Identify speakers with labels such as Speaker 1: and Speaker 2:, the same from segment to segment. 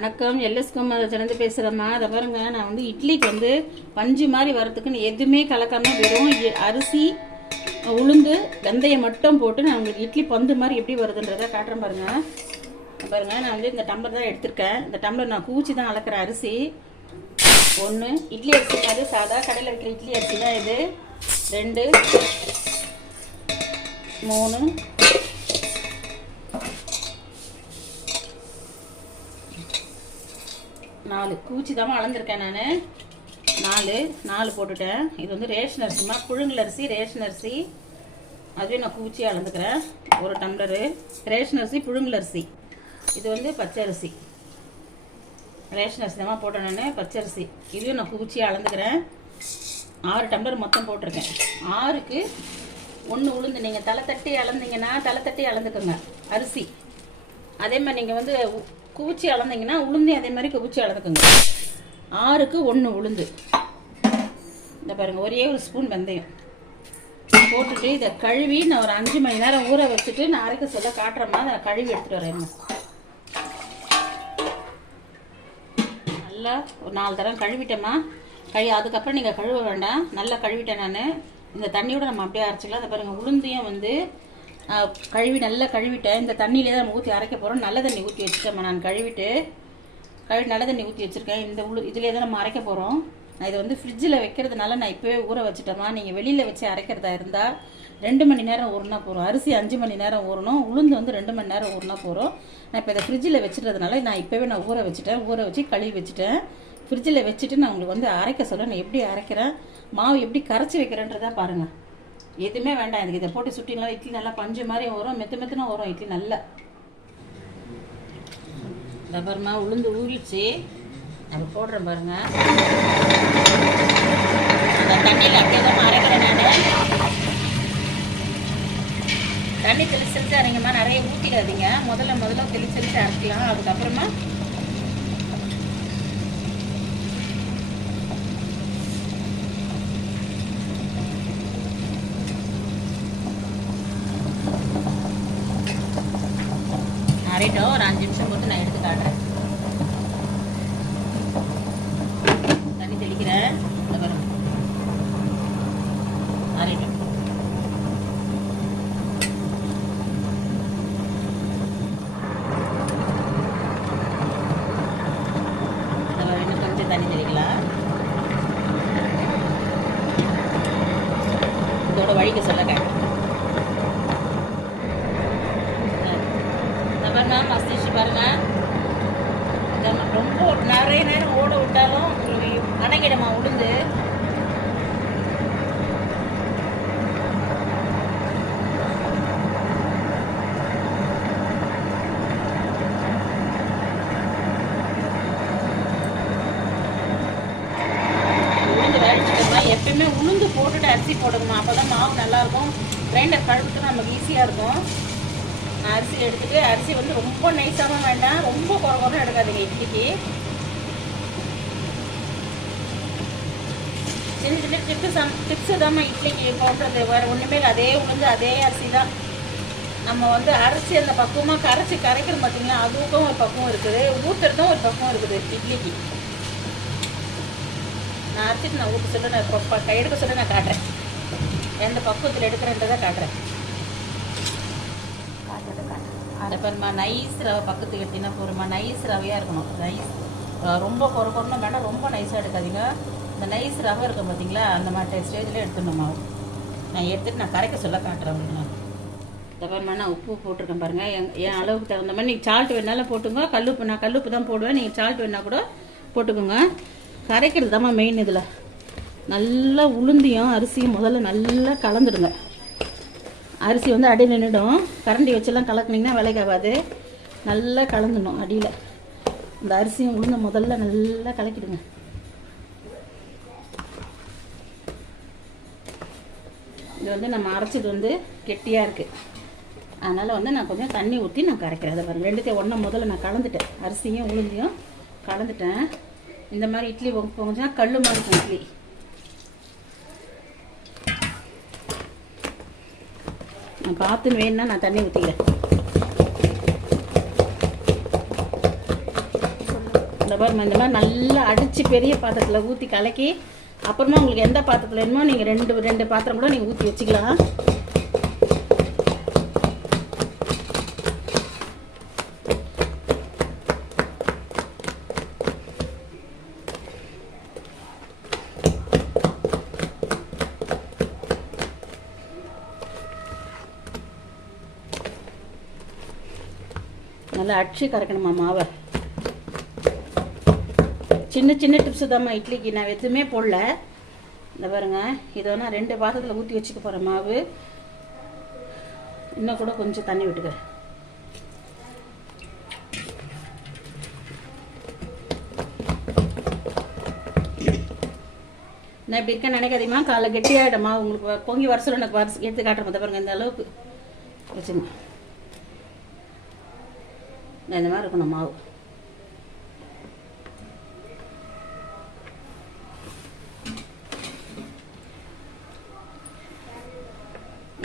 Speaker 1: வணக்கம். எல்எஸ்கம் சிறந்து பேசுகிறேம்மா அதை பாருங்க. நான் வந்து இட்லிக்கு வந்து பஞ்சு மாதிரி வரத்துக்குன்னு எதுவுமே கலக்காமல் வெறும் அரிசி உளுந்து வெந்தயம் மட்டும் போட்டு நான் உங்களுக்கு இட்லி பந்து மாதிரி எப்படி வருதுன்றதை காட்டுறேன் பாருங்க. பாருங்க நான் வந்து இந்த டம்ளர் தான் எடுத்திருக்கேன். இந்த டம்ளர் நான் கூச்சி தான் அளக்குறேன் அரிசி. ஒன்று இட்லி அரிசி அது சாதா கடையில் வைக்கிற இட்லி அரிசி தான் இது. ரெண்டு மூணு நாலு. கூச்சி தான் அளந்துருக்கேன் நான். நாலு. நாலு போட்டுட்டேன். இது வந்து ரேஷன் அரிசிமா புழுங்கல் அரிசி ரேஷன் அரிசி. அதுவே நான் கூச்சி அளந்துக்கிறேன் ஒரு டம்ளரு. ரேஷன் அரிசி புழுங்கல் அரிசி. இது வந்து பச்சை அரிசி ரேஷன் அரிசி தான் போட்டேன் நான். பச்சை அரிசி இதையும் நான் கூச்சி அளந்துக்கிறேன் ஆறு டம்ளர் மொத்தம் போட்டிருக்கேன். ஆறுக்கு ஒன்று உளுந்து. நீங்கள் தலை தட்டி அளந்தீங்கன்னா தலை தட்டி அளந்துக்கோங்க. அரிசி. அதே மாதிரி நீங்கள் வந்து குவிச்சி அளந்தீங்கன்னா உளுந்தையும் அதே மாதிரி குவிச்சி அளந்துக்குங்க. ஆறுக்கு ஒன்று உளுந்து. இந்த பாருங்கள் ஒரே ஒரு ஸ்பூன் வெந்தயம். போட்டுட்டு இதை கழுவி நான் ஒரு அஞ்சு மணி நேரம் ஊற வச்சுட்டு நான் அரைக்க சொல்ல காட்டுறோம்னா அதை கழுவி எடுத்துகிட்டு வரேன் நல்லா ஒரு நாலு தரம் கழுவிட்டேம்மா. கழு அதுக்கப்புறம் நீங்கள் கழுவ வேண்டாம். நல்லா கழுவிட்டேன் நான். இந்த தண்ணியோட நம்ம அப்படியே அரைச்சிக்கலாம். அதை பாருங்கள் உளுந்தையும் வந்து கழுவி நல்லா கழுவிட்டேன். இந்த தண்ணியிலே தான் நம்ம ஊற்றி அரைக்க போகிறோம் நல்ல தண்ணி ஊற்றி வச்சுட்டேம்மா நான் கழுவிட்டு. கழுவி நல்ல தண்ணி ஊற்றி வச்சுருக்கேன். இந்த உளு இதிலே தான் நம்ம அரைக்க போகிறோம் நான் இதை வந்து ஃப்ரிட்ஜில் வைக்கிறதுனால நான் இப்போவே ஊற வச்சுட்டேம்மா. நீங்கள் வெளியில் வச்சு அரைக்கிறதா இருந்தால் ரெண்டு மணி நேரம் ஊறினா போகிறோம் அரிசி அஞ்சு மணி நேரம் ஊறணும். உளுந்து வந்து ரெண்டு மணி நேரம் ஊறினா போகிறோம் நான் இப்போ இதை ஃப்ரிட்ஜில் வச்சுட்டதுனால நான் இப்போவே நான் ஊற வச்சுட்டேன். ஊற வச்சு கழுவி வச்சுட்டேன். ஃப்ரிட்ஜில் வச்சுட்டு நான் உங்களுக்கு வந்து அரைக்க சொல்ல நான் எப்படி அரைக்கிறேன்? மாவு எப்படி கரைச்சி வைக்கிறேன்றதா பாருங்கள் எதுவுமே வேண்டாம் எனக்கு இதை போட்டு சுட்டிங்களா இட்லி நல்லா பஞ்சு மாதிரி வரும் மெத்து மெத்துனா வரும் இட்லி நல்லா. இந்த உளுந்து ஊறிடுச்சு. நம்ம போடுறேன் பாருங்க. அந்த தண்ணியில் அப்படியே தான் அரைக்கிறேன் நான். தண்ணி தெளிச்சு அரைங்கம்மா நிறைய ஊற்றிடாதீங்க முதல்ல முதல்ல தெளிச்சு அரைக்கலாம். அதுக்கப்புறமா அரைட்டோம் ஒரு அஞ்சு நிமிஷம் போட்டு நான் எடுத்து காட்டுறேன். தண்ணி தெளிக்கிறேன் இந்த பாருங்க. அரைட்டோம் இந்த பாருங்க, கொஞ்சம் தண்ணி தெளிக்கலாம். இதோட வழிக்க சொல்ல கேட்டேன் இந்த பாருங்க மஸ்திச்சு பாருங்க இந்த ம- ரொம்ப நிறைய நேரம் ஓட விட்டாலும் உங்களுக்கு உளுந்து. உளுந்து எப்பயுமே உளுந்து போட்டுட்டு அரிசி போடுங்கம்மா அப்போ தான் மாவு நல்லாயிருக்கும். கிரைண்டர் கழுவுக்கு நமக்கு ஈஸியாக இருக்கும். அரிசி எடுத்துட்டு அரிசி வந்து ரொம்ப நைஸாகவும் வேண்டாம். ரொம்ப குறவரும் எடுக்காதீங்க இட்லிக்கு. சின்ன சின்ன டிப்ஸு சம் டிப்ஸு தாம்மா இட்லிக்கு போடுறது வேறு ஒன்றுமே அதே உளுந்து அதே அரிசி தான். நம்ம வந்து அரைச்சி அந்த பக்குவமாக கரைச்சி கரைக்கிறோம் பார்த்தீங்களா அதுக்கும் ஒரு பக்குவம் இருக்குது. ஊற்றுறதும் ஒரு பக்குவம் இருக்குது இட்லிக்கு. நான் அரைச்சிட்டு நான் ஊற்ற சொல்ல நான் இப்போ கை எடுக்க சொல்ல நான் காட்டுறேன். எந்த பக்குவத்தில் எடுக்கிறேன்றதை காட்டுறேன். அதை பாருமா நைஸ் ரவை பக்கத்துக்கு எடுத்தீங்கன்னா போருமா நைஸ் ரவையாக இருக்கணும். நைஸ் ரொம்ப குறை குறணும் வேண்டாம் ரொம்ப நைஸாக எடுக்காதீங்க. இந்த நைஸ் ரவை இருக்கும் பார்த்தீங்களா அந்த மாதிரி ஸ்டேஜில் எடுத்துடணும்? மாவு நான் எடுத்துகிட்டு நான் கரைக்க சொல்ல காட்டுறேன் உங்களுக்கு. நான் இந்த நான் உப்பு போட்டிருக்கேன் பாருங்கள் என் என் அளவுக்கு தகுந்த மாதிரி நீங்கள் சால்ட் வேணாலும் போட்டுங்க கல்லுப்பு நான் கல்லுப்பு தான் போடுவேன். நீங்கள் சால்ட் வேணால் கூட போட்டுக்கோங்க. கரைக்கிறது தான் மெயின் இதில். நல்லா உளுந்தியும் அரிசியும் முதல்ல நல்லா கலந்துடுங்க. அரிசி வந்து அடி நின்றுடும் கரண்டி வச்செல்லாம் கலக்குனீங்கன்னா விலைக்காகாது நல்லா கலந்துடணும் அடியில். இந்த அரிசியும் உளுந்த முதல்ல நல்லா கலக்கிடுங்க. இது வந்து நம்ம அரைச்சது வந்து கெட்டியாக இருக்குது அதனால் வந்து நான் கொஞ்சம் தண்ணி ஊற்றி நான் கரைக்கிறேன். அதை ரெண்டுத்தையும் ஒன்றா முதல்ல நான் கலந்துட்டேன். அரிசியும் உளுந்தையும் கலந்துட்டேன். இந்த மாதிரி இட்லி போச்சுன்னா கல் மாதிரி இருக்கும் இட்லி. நான் பார்த்துன்னு வேணும்னா நான் தண்ணி ஊற்றிக்கிறேன் பாருங்க இந்த மாதிரி நல்லா அடித்து பெரிய பாத்திரத்தில் ஊற்றி கலக்கி அப்புறமா உங்களுக்கு எந்த பாத்திரத்தில் வேணுமோ நீங்கள் ரெண்டு ரெண்டு பாத்திரம் கூட நீங்கள் ஊற்றி வச்சுக்கலாம். நல்லா அடிச்சு கறக்கணுமா மாவை? சின்ன சின்ன டிப்ஸு தாம்மா இட்லிக்கு. நான் எதுவுமே போடல. இந்த பாருங்க இதை நான் ரெண்டு பாத்திரத்தில் ஊற்றி வச்சுக்க போகிறேன் மாவு. இன்னும் கூட கொஞ்சம் தண்ணி விட்டுக்கிறேன். நான் இப்படி இருக்க நினைக்காதீமா காலைல கெட்டியாகிடுமா உங்களுக்கு பொங்கி வர எனக்கு வரிசை எடுத்து காட்டுறேன். பார்த்த பாருங்க இந்த அளவுக்கு. வச்சுங்க. இந்த மாதிரி இருக்கணும் மாவு.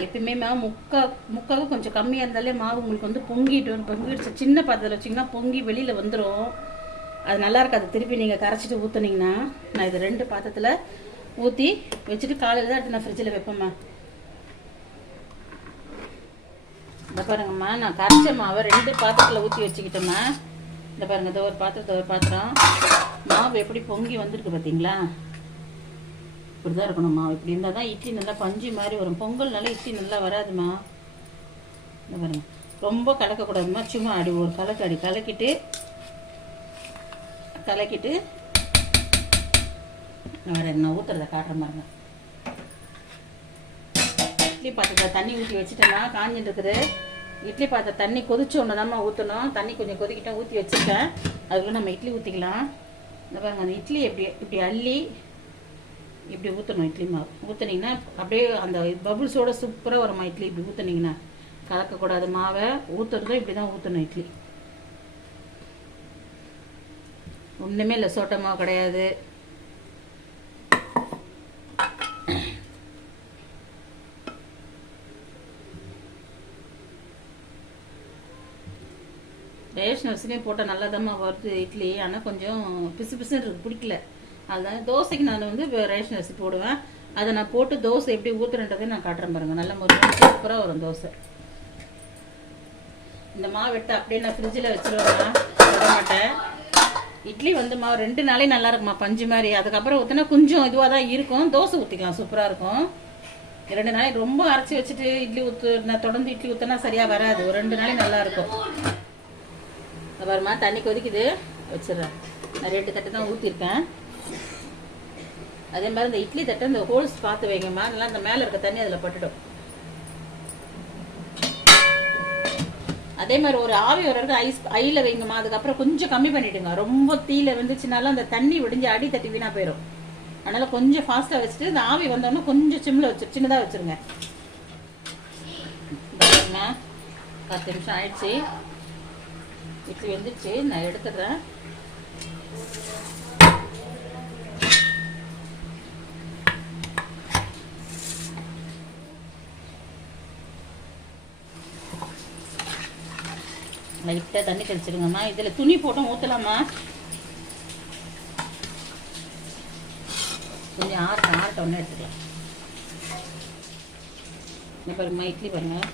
Speaker 1: எப்பயுமே மாவு முக்கா முக்காவும் கொஞ்சம் கம்மியாக இருந்தாலே மாவு உங்களுக்கு வந்து பொங்கிட்டு வரும். பொங்கிடுச்சு சின்ன பாத்திரத்தில் வச்சிங்கன்னா பொங்கி வெளியில் வந்துடும் அது நல்லா இருக்காது. திருப்பி நீங்கள் கரைச்சிட்டு ஊற்றுனீங்கன்னா நான் இது ரெண்டு பாத்திரத்தில் ஊற்றி வச்சுட்டு காலையில் தான் எடுத்து நான் ஃப்ரிட்ஜில் வைப்பேம்மா இந்த பாருங்கம்மா நான் கரைச்ச மாவை ரெண்டு பாத்திரத்தில் ஊற்றி வச்சுக்கிட்டேம்மா இந்த பாருங்க இந்த ஒரு பாத்திரத்தை ஒரு பாத்திரம். மாவு எப்படி பொங்கி வந்திருக்கு பார்த்தீங்களா இப்படி தான் இருக்கணும்மா. இப்படி இருந்தால் தான் இட்லி நல்லா பஞ்சு மாதிரி வரும். பொங்கல்னால இட்லி நல்லா வராதுமா இந்த பாருங்க. ரொம்ப கலக்கக்கூடாதுமா சும்மா அடி ஒரு கலக்கு அடி. கலக்கிட்டு கலக்கிட்டு வேறு நான் ஊற்றுறத காட்டுற மாதிரி இட்லி பாத்திரத்தில் தண்ணி ஊற்றி வச்சுட்டேன்னா காஞ்சிட்டு இருக்குது. இட்லி பாத்திரம் தண்ணி கொதிச்ச ஒன்று தான்மா ஊற்றணும் தண்ணி கொஞ்சம் கொதிக்கிட்டேன் ஊற்றி வச்சுருக்கேன். அதுக்குள்ளே நம்ம இட்லி ஊற்றிக்கலாம் இந்த பாருங்க அந்த இட்லி எப்படி இப்படி அள்ளி இப்படி ஊற்றணும் இட்லி மாவு. ஊற்றுனீங்கன்னா அப்படியே அந்த பபுள்ஸோட சூப்பராக வருமா இட்லி. இப்படி ஊற்றுனீங்கன்னா கலக்கக்கூடாது. மாவை ஊற்றுறதும் இப்படி தான் ஊற்றணும் இட்லி. ஒன்றுமே இல்லை. சோட்ட மாவு கிடையாது. ரேஷன் அரிசிலையும் போட்டால் நல்லதாம்மா வருது இட்லி. ஆனால் கொஞ்சம் பிசு பிசுன்னு இருக்கு. பிடிக்கல. அதனால தோசைக்கு நான் வந்து ரேஷன் அரிசி போடுவேன். அதை நான் போட்டு தோசை எப்படி ஊற்றுறன்றதை நான் காட்டுறேன் பாருங்கள் நல்ல முறை சூப்பராக வரும் தோசை. இந்த மாவு எடுத்து அப்படியே நான் ஃப்ரிட்ஜில் வச்சிருவேன் விட மாட்டேன் இட்லி வந்து மாவு ரெண்டு நாளே நல்லா இருக்குமா பஞ்சு மாதிரி. அதுக்கப்புறம் ஊற்றினா கொஞ்சம் இதுவாக தான் இருக்கும். தோசை ஊற்றிக்கலாம் சூப்பராக இருக்கும். ரெண்டு நாளைக்கு ரொம்ப அரைச்சி வச்சுட்டு இட்லி ஊற்று நான் தொடர்ந்து இட்லி ஊற்றினா சரியாக வராது. ஒரு ரெண்டு நாளைக்கு நல்லாயிருக்கும் அப்புறமா தண்ணி கொதிக்குது. வச்சிடுறேன். நான் ரெண்டு தட்டு தான் ஊற்றிருக்கேன் அதே மாதிரி இந்த இட்லி தட்டை இந்த ஹோல்ஸ் பார்த்து வைங்கம்மா. நல்லா இந்த மேலே இருக்க தண்ணி அதில் பட்டுடும். அதே மாதிரி ஒரு ஆவி வர வரைக்கும் ஐஸ் ஐயில் வைங்கம்மா. அதுக்கப்புறம் கொஞ்சம் கம்மி பண்ணிவிடுங்க ரொம்ப தீயில வந்துச்சுனாலும் அந்த தண்ணி விடிஞ்சு அடி தட்டி வீணாக போயிடும் அதனால் கொஞ்சம் ஃபாஸ்ட்டாக வச்சுட்டு இந்த ஆவி வந்தோடனே கொஞ்சம் சிம்மில் வச்சு சின்னதாக வச்சுருங்க. பத்து நிமிஷம் ஆயிடுச்சு. இட்லி வந்துடுச்சு நான் எடுத்துடுறேன். லைட்டாக தண்ணி தெளிச்சிடுங்கம்மா இதில் துணி போட்டும் ஊற்றலாமா கொஞ்சம் ஆறட்டும் ஆறட்டும் ஒன்று எடுத்துக்கலாம். இந்த பாருங்கம்மா இட்லி பாருங்கள்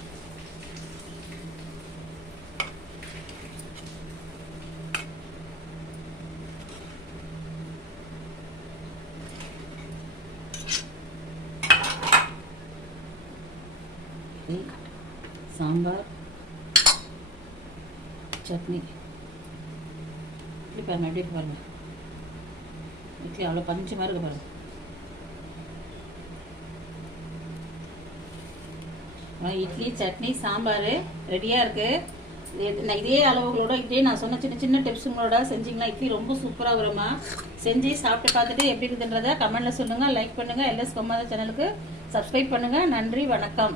Speaker 1: சாம்பார். சட்னி இப்படி பாருங்கள் எப்படி இருக்கு இட்லி அவ்வளோ பஞ்சு மாதிரி இருக்கு பாருங்கள் இட்லி சட்னி சாம்பார் ரெடியாக இருக்குது நான் இதே அளவுகளோட இதே நான் சொன்ன சின்ன சின்ன டிப்ஸுங்களோட செஞ்சிங்களா இட்லி ரொம்ப சூப்பராக வருமா செஞ்சு சாப்பிட்டு பார்த்துட்டு எப்படி இருக்குதுன்றதை கமெண்ட்டில் சொல்லுங்கள் லைக் பண்ணுங்கள் எல்எஸ் கொம்மாத சேனலுக்கு சப்ஸ்கிரைப் பண்ணுங்கள் நன்றி வணக்கம்.